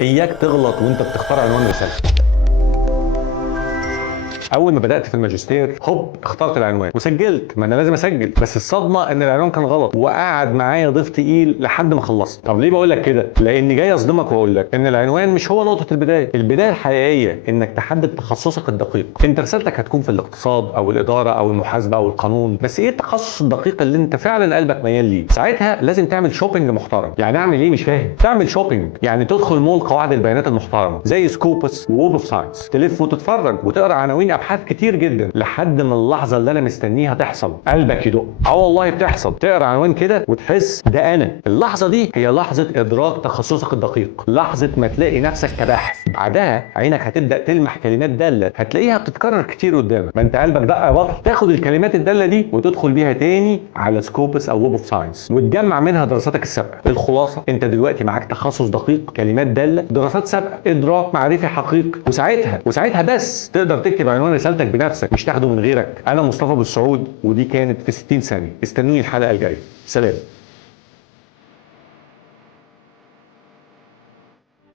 اياك تغلط وانت بتختار عنوان رسالتك. اول ما بدات في الماجستير هوب اخترت العنوان وسجلت، ما انا لازم اسجل، بس الصدمه ان العنوان كان غلط وقعد معايا ضيف تقيل لحد ما خلصت. طب ليه بقول لك كده؟ لاني جاي اصدمك واقول لك ان العنوان مش هو نقطه البدايه. البدايه الحقيقيه انك تحدد تخصصك الدقيق. انت رسالتك هتكون في الاقتصاد او الاداره او المحاسبه او القانون، بس ايه التخصص الدقيق اللي انت فعلا قلبك ميال ليه؟ ساعتها لازم تعمل شوبينج محترم. يعني اعمل ايه؟ مش فاهم. تعمل شوبينج يعني تدخل مول قواعد البيانات المحترمه زي سكوبس وويب اوف ساينس، تلف وتتفرج وتقرا عناوين ابحاث كتير جدا لحد ما اللحظه اللي انا مستنيها تحصل، قلبك يدق. والله بتحصل. تقرا عنوان كده وتحس ده انا. اللحظه دي هي لحظه ادراك تخصصك الدقيق، لحظه ما تلاقي نفسك كباحث. بعدها عينك هتبدا تلمح كلمات داله هتلاقيها بتتكرر كتير قدامك، ما انت قلبك دق يا بطل. تاخد الكلمات الداله دي وتدخل بيها تاني على سكوبس او ويب اوف ساينس وتجمع منها دراساتك السابقه. الخلاصه انت دلوقتي معاك تخصص دقيق، كلمات داله، دراسات سابقه، ادراك معرفي حقيقي، وساعتها بس تقدر تكتب عنوان رسالتك بنفسك، مش تاخده من غيرك. انا مصطفى بالسعود ودي كانت في 60 ثانيه. استنوني الحلقه الجايه. سلام.